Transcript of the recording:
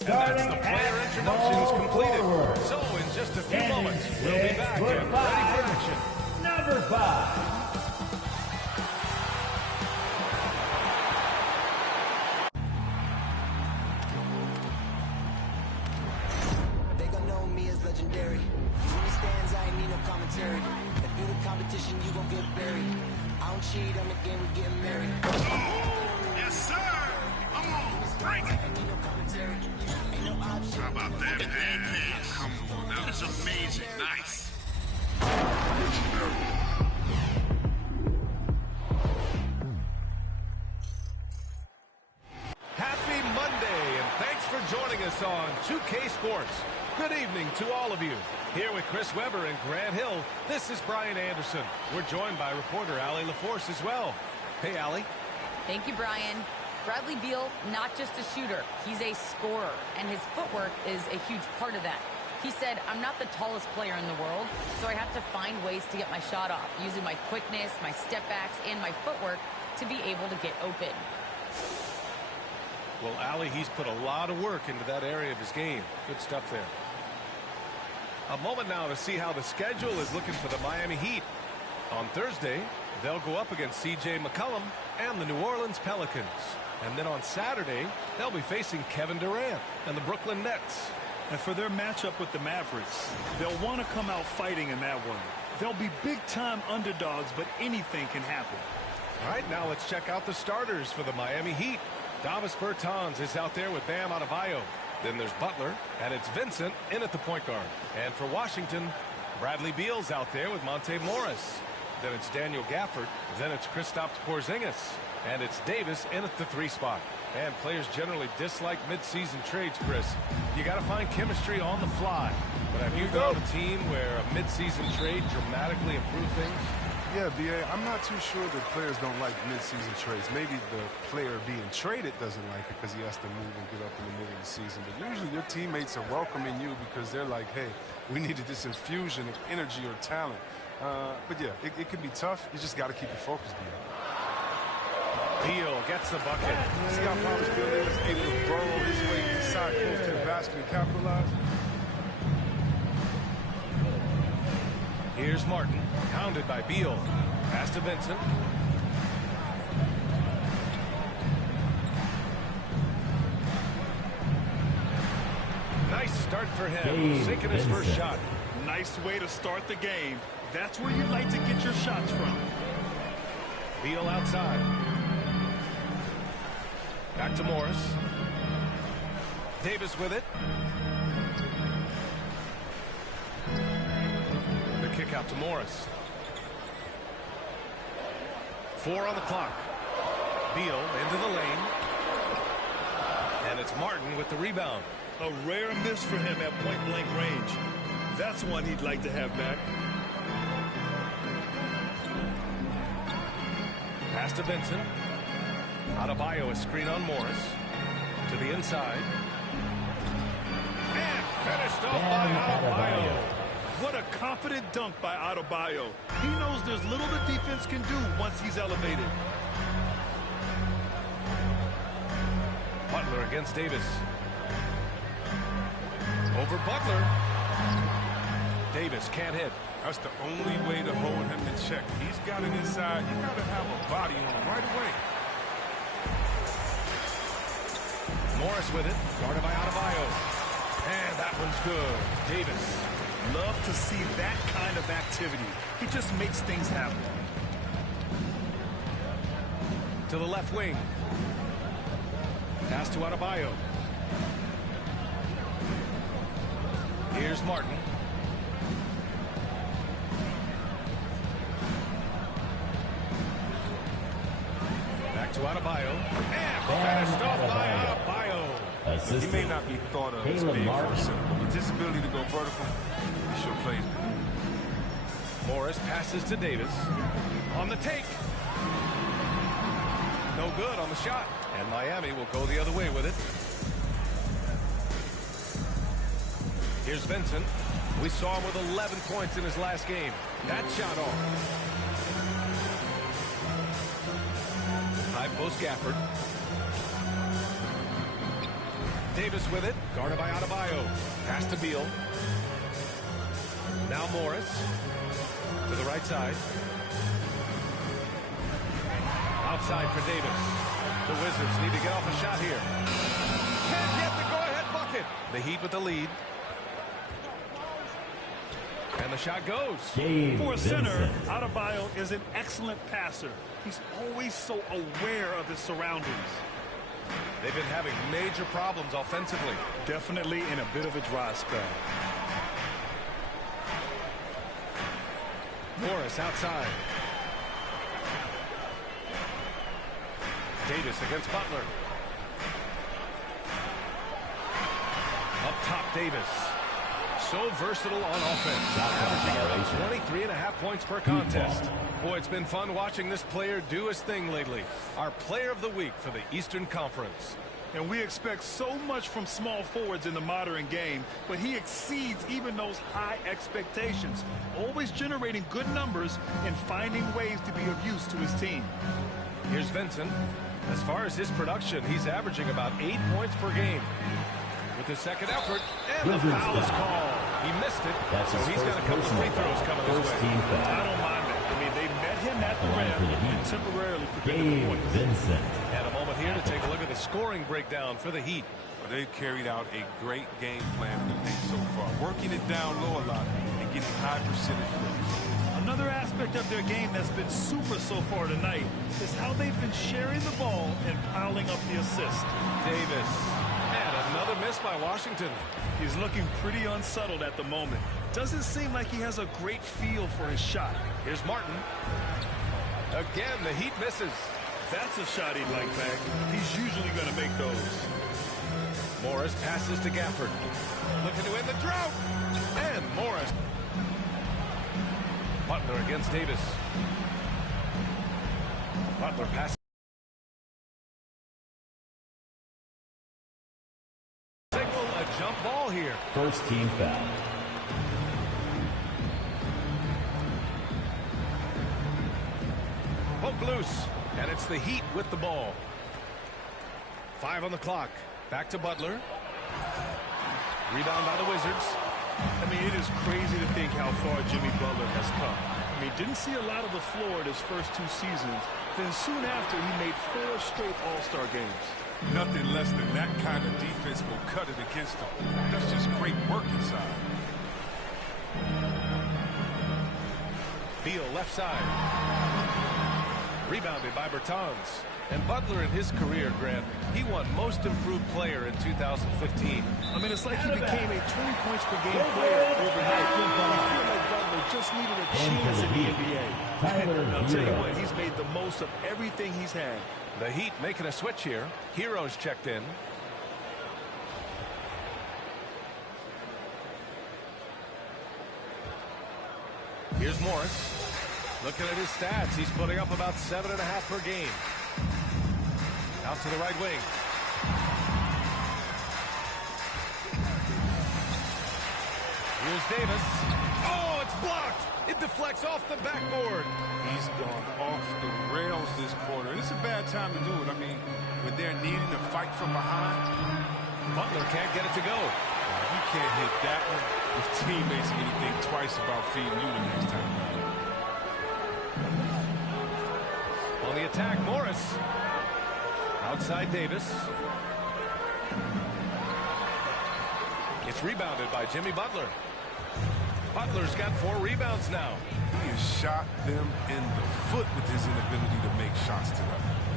And that's the player introductions completed. So in just a few moments, we'll be back and ready for action. Number 5. They gon' know me as legendary. You understands, I ain't need no commentary. If you the competition, you gon' get buried. I don't cheat on the game, we getting married. Yes, sir. Come on, break it. Ain't need no commentary. Ain't no option. How about that pass? Come on, that was amazing. Nice. Happy Monday, and thanks for joining us on 2K Sports. Good evening to all of you. Here with Chris Webber and Grant Hill, this is Brian Anderson. We're joined by reporter Allie LaForce as well. Hey, Allie. Thank you, Brian. Bradley Beal, not just a shooter, he's a scorer, and his footwork is a huge part of that. He said, I'm not the tallest player in the world, so I have to find ways to get my shot off, using my quickness, my step backs, and my footwork to be able to get open. Well, Allie, he's put a lot of work into that area of his game. Good stuff there. A moment now to see how the schedule is looking for the Miami Heat. On Thursday, they'll go up against C.J. McCollum and the New Orleans Pelicans. And then on Saturday, they'll be facing Kevin Durant and the Brooklyn Nets. And for their matchup with the Mavericks, they'll want to come out fighting in that one. They'll be big-time underdogs, but anything can happen. All right, now let's check out the starters for the Miami Heat. Davis Bertans is out there with Bam Adebayo. Then there's Butler, and it's Vincent in at the point guard. And for Washington, Bradley Beal's out there with Monte Morris. Then it's Daniel Gafford. Then it's Kristaps Porzingis. And it's Davis in at the 3 spot. And players generally dislike mid-season trades, Chris. You got to find chemistry on the fly. But have you got a team where a mid-season trade dramatically improved things? Yeah, B.A., I'm not too sure that players don't like mid-season trades. Maybe the player being traded doesn't like it because he has to move and get up in the middle of the season. But usually your teammates are welcoming you because they're like, hey, we needed this infusion of energy or talent. But yeah, it can be tough. You just got to keep your focus, B.A. Beal gets the bucket. See how Powers Beal is able to burrow his way inside close to the basket and capitalize? Here's Martin, pounded by Beal. Pass to Vincent. Nice start for him, sinking his first shot. Nice way to start the game. That's where you like to get your shots from. Beal outside. Back to Morris. Davis with it. The kick out to Morris. 4 on the clock. Beal into the lane. And it's Martin with the rebound. A rare miss for him at point-blank range. That's one he'd like to have back. Pass to Vincent. Adebayo, a screen on Morris. To the inside. And finished off by Adebayo. What a confident dunk by Adebayo. He knows there's little the defense can do once he's elevated. Butler against Davis. Over Butler. Davis can't hit. That's the only way to hold him in check. He's got it inside. You got to have a body on him right away. Morris with it, guarded by Adebayo. And that one's good. Davis. Love to see that kind of activity. He just makes things happen. To the left wing. Pass to Adebayo. Here's Martin. Back to Adebayo. And finished off by Adebayo. He may not be thought of as big for himself, but his ability to go vertical, he sure plays. Morris passes to Davis. On the take. No good on the shot. And Miami will go the other way with it. Here's Vincent. We saw him with 11 points in his last game. That shot off. High post Gafford. Davis with it. Guarded by Adebayo. Pass to Beal. Now Morris. To the right side. Outside for Davis. The Wizards need to get off a shot here. Can't get the go-ahead bucket. The Heat with the lead. And the shot goes. For a center, Adebayo is an excellent passer. He's always so aware of his surroundings. They've been having major problems offensively. Definitely in a bit of a dry spell. Morris outside. Davis against Butler. Up top, Davis. So versatile on offense. Averaging about 23.5 points per contest. Boy, it's been fun watching this player do his thing lately. Our player of the week for the Eastern Conference. And we expect so much from small forwards in the modern game, but he exceeds even those high expectations, always generating good numbers and finding ways to be of use to his team. Here's Vincent. As far as his production, he's averaging about 8 points per game. With his second effort, and the foul is called. He missed it, so he's got a couple of free throws coming his way. I don't mind it. I mean, they met him at the rim and temporarily prevented the points. And a moment here to take a look at the scoring breakdown for the Heat. Well, they've carried out a great game plan in the paint so far, working it down low a lot and getting high percentage looks. Another aspect of their game that's been super so far tonight is how they've been sharing the ball and piling up the assist. Davis. And another miss by Washington. He's looking pretty unsettled at the moment. Doesn't seem like he has a great feel for his shot. Here's Martin. Again, the Heat misses. That's a shot he'd like back. He's usually going to make those. Morris passes to Gafford. Looking to end the drought. And Morris. Butler against Davis. Butler passes. Signal a jump ball here. First team foul. Poke loose. And it's the Heat with the ball. 5 on the clock. Back to Butler. Rebound by the Wizards. I mean, it is crazy to think how far Jimmy Butler has come. I mean, didn't see a lot of the floor in his first 2 seasons. Then soon after, he made 4 straight All-Star games. Nothing less than that kind of defense will cut it against them. That's just great work inside. Beal left side. Rebounded by Bertans. And Butler in his career, Grant, he won Most Improved Player in 2015. I mean, it's like he became a 20 points per game player overnight. I feel like Butler just needed a chance in the NBA. I'll tell you what, he's made the most of everything he's had. The Heat making a switch here. Heroes checked in. Here's Morris. Looking at his stats, he's putting up about 7.5 per game. Out to the right wing. Here's Davis. Oh, it's blocked. It deflects off the backboard. He's gone off the rails this quarter. It's a bad time to do it. I mean, when they're needing to fight from behind. Butler can't get it to go. If you can't hit that one, your teammates are going to think twice about feeding you the next time. On the attack, Morris. Outside Davis. It's rebounded by Jimmy Butler. Butler's got 4 rebounds now. He has shot them in the foot with his inability to make shots tonight.